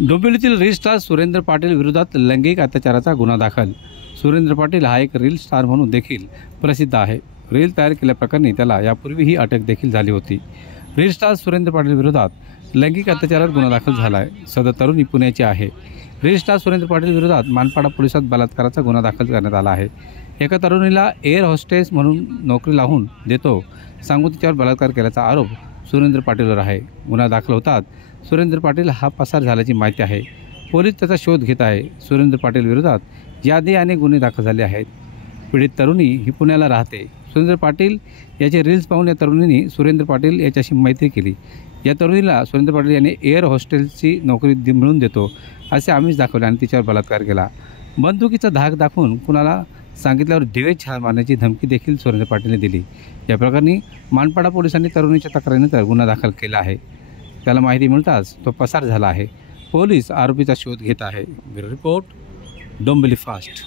डोंबिवलीतील reel star Surendra Patil विरोधात लैंगिक अत्याचाराचा गुन्हा दाखल। सुरेंद्र पाटील हा एक रील स्टार म्हणून देखील प्रसिद्ध आहे। रील तयार केल्याप्रकरणी त्याला यापूर्वीही अटक देखील झाली होती। रील स्टार सुरेंद्र पाटील विरोधात लैंगिक अत्याचारात गुन्हा दाखल झाला आहे। सदर तरुणी पुण्याची आहे। रील स्टार सुरेंद्र पाटील विरोधात मानपाडा पोलिसात बलात्काराचा गुन्हा दाखल करण्यात आला आहे। एका तरुणीला एअर होस्टेस म्हणून नोकरी लावून देतो सांगून तिच्यावर बलात्कार केल्याचा आरोप सुरेंद्र पाटीलवर आहे। गुन्हा दाखल होतात सुरेंद्र पाटील हा पसार झाल्याची माहिती आहे। पोलीस त्याचा शोध घेत आहे। सुरेंद्र पाटील विरोधात याआधी अनेक गुन्हे दाखल झाले आहेत। पीडित तरुणी ही पुण्याला राहते। सुरेंद्र पाटील याचे रील्स पाहून या तरुणीने सुरेंद्र पाटील याच्याशी मैत्री केली। या तरुणीला सुरेंद्र पाटील यांनी एअर होस्टेलची नोकरी मिळवून देतो असे आमिष दाखवले आणि तिच्यावर बलात्कार केला। बंदुकीचा धाक दाखवून कुणाला सांगितल्यावर दिवे छान मारण्याची धमकी देखील सुरेंद्र पाटीलने दिली। या प्रकरणी मानपाडा पोलिसांनी तरुणीच्या तक्रारीनंतर गुन्हा दाखल केला आहे। त्याला माहिती मिळताच तो पसार झाला आहे। पोलीस आरोपीचा शोध घेत आहे। Bureau report, Dombivli fast.